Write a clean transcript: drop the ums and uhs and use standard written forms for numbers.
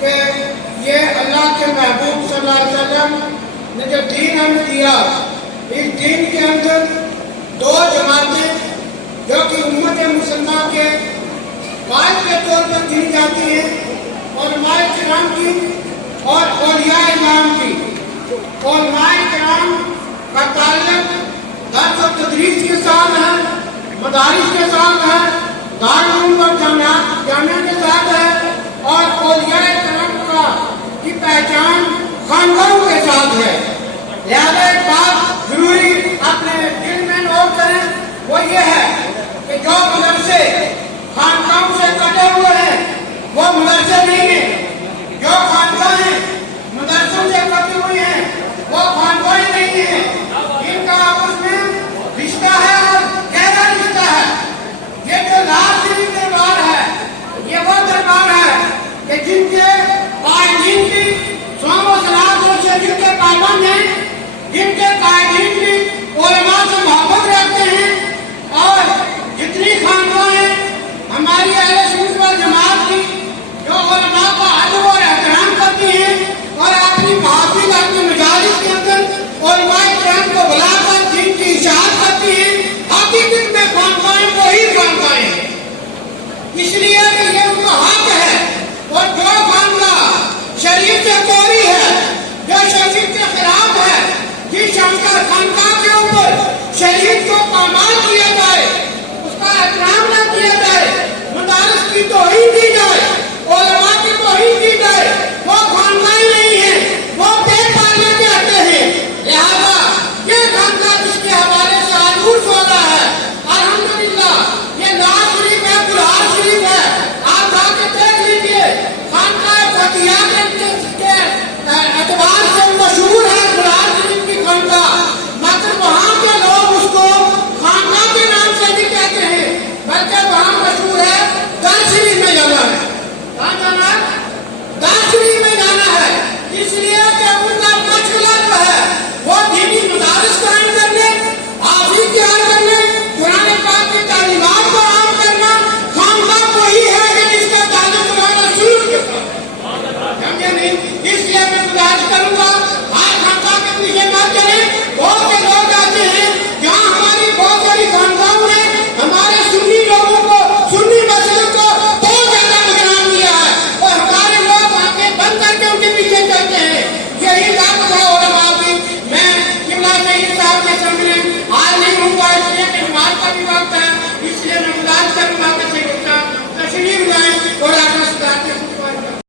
کہ یہ اللہ کے محبوب صلی اللہ علیہ وسلم نے جو دین ہمیں دیا، اس دین کے اندر دو جماعتیں جو کہ امت مسلمہ کے قائد کے طور پر گنی جاتی ہیں، علماء کرام کی اور اولیاء امام کی۔ علماء کرام کا تعلق درس و تدریس کے ساتھ ہے، مدارس کے ساتھ ہے، دارالعلوم اور جامعہ کے ساتھ ہے، اور اولیاء کرام کی پہچان خاندانوں کے ساتھ ہے۔ لہذا ایک بات ضروری اپنے دل میں نوٹ کریں، وہ یہ ہے کہ جو مدرسے خاندانوں سے کٹے ہوئے ہیں وہ مدرسے نہیں ہیں، جو خاندانیں مدرسوں سے کٹی ہوئی ہیں وہ خاندانیں نہیں ہیں، ان کا آپس میں رشتہ ہے اور گہرا رشتہ ہے۔ یہ جو لازمی دربار ہے، یہ وہ دربار ہے کہ جن کے قائدین کی صوم و صلات اور شریعت کے پابند ہیں، جن کے قائدین